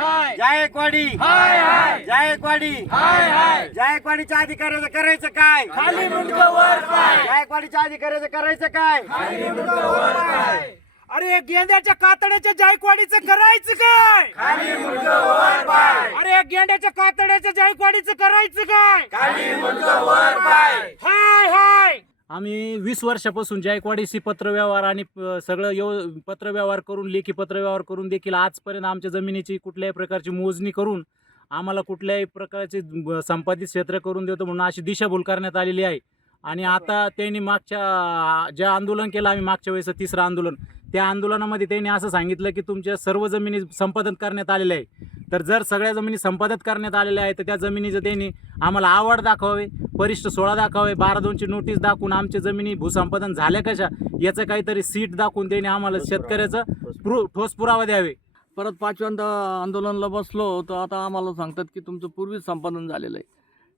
जायकवाडी जायकवाडी जायकवाडीच्या अधिकाऱ्याचं करायचं काय? खाली मुंडकं वर पाय. जायकवाडीच्या अधिकाऱ्याचं करायचं काय? खाली मुंडकं वर पाय. अरे गेंड्याच्या कातड्याच्या जायकवाडीचं करायचं काय? खाली मुंडकं वर पाय. अरे गेंड्याच्या कातड्याच्या जायकवाडीचं करायचं काय? खाली मुंडकं वर पाय. हाय हाय. आम्ही 20 वर्षापासून जायकवाडीशी पत्रव्यवहार आणि सगळं पत्रव्यवहार करून लेखी पत्रव्यवहार करून देखील आजपर्यंत आमच्या जमिनीची कुठल्याही प्रकारची मोजणी करून आम्हाला कुठल्याही प्रकारचे संपादित क्षेत्र करून देतो म्हणून अशी दिशाभूल करण्यात आलेली आहे. आणि आता त्यांनी मागच्या जे आंदोलन केलं आम्ही मागच्या वेळेस तिसरं आंदोलन, त्या आंदोलनामध्ये त्यांनी असं सांगितलं की तुमच्या सर्व जमिनी संपादन करण्यात आलेल्या आहे. तर जर सगळ्या जमिनी संपादित करण्यात आलेल्या आहे तर त्या जमिनीचं त्यांनी आम्हाला आवड दाखवावे, परिशिष्ट 16 दाखवावे, 12(2)ची नोटीस दाखवून आमच्या जमिनी भूसंपादन झाल्या कशा याचं काहीतरी सीट दाखवून त्यांनी आम्हाला शेतकऱ्याचं ठोस पुरावा द्यावे. परत पाचव्यांदा आंदोलनाला बसलो तर आता आम्हाला सांगतात की तुमचं पूर्वी संपादन झालेलं आहे.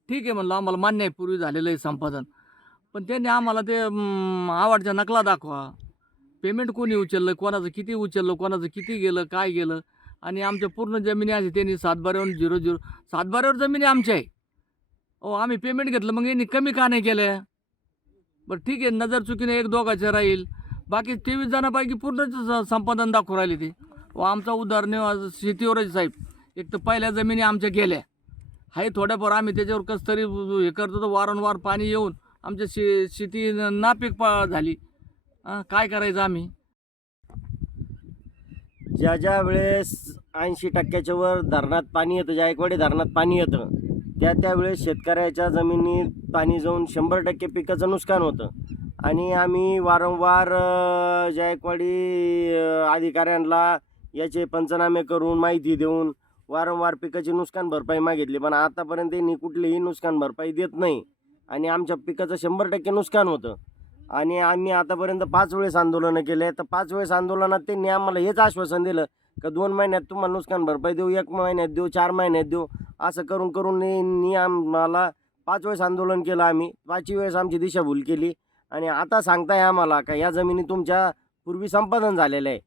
ठीक आहे म्हणलं, आम्हाला मान्य आहे पूर्वी झालेलं आहे संपादन, पण त्यांनी आम्हाला ते आवडच्या नकला दाखवा, पेमेंट कोणी उचललं, कोणाचं किती उचललं, कोणाचं किती गेलं, काय गेलं. आणि आमच्या पूर्ण जमिनी असे त्यांनी 7/12 00 7/12 जमिनी आमच्या आहे. आम्ही पेमेंट घेतलं, मग यांनी कमी का नाही केलं? बरं ठीक आहे, नजर चुकीने 1-2 राहील, बाकी 23 जणांपैकी पूर्ण संपादन दाखवून राहिले ते. आमचा उदाहरण शेतीवरच साहेब, एक तर पहिल्या जमिनी आमच्या गेल्या आहे, थोड्याफार आम्ही त्याच्यावर कसं तरी हे करतो, तर वारंवार पाणी येऊन आमच्या शेती नापीक झाली. काय करायचं आम्ही? ज्या वेळेस 80% वर धरणात पाणी येतं, जायकवाडी धरणात पाणी येतं, त्यावेळेस शेतकऱ्याच्या जमिनीत पाणी जाऊन 100% पिकाचं नुकसान होतं. आणि आम्ही वारंवार जायकवाडी अधिकाऱ्यांना याचे पंचनामे करून माहिती देऊन वारंवार पिकाची नुकसान भरपाई मागितली, पण आतापर्यंत त्यांनी कुठलीही नुकसान भरपाई देत नाही आणि आमच्या पिकाचं 100% नुकसान होतं. आणि आम्ही आतापर्यंत 5 वेळेस आंदोलनं केले, तर 5 वेळेस आंदोलनात त्यांनी आम्हाला हेच आश्वासन दिलं का 2 महिन्यात तुम्हाला नुकसान भरपाई देऊ, 1 महिन्यात देऊ, 4 महिन्यात देऊ. असं करून करून आम्हाला 5 वेळेस आंदोलन केलं. आम्ही 5वी वेळेस आमची दिशाभूल केली आणि आता सांगताय आम्हाला का या जमिनी तुमच्या पूर्वी संपादन झालेलं आहे.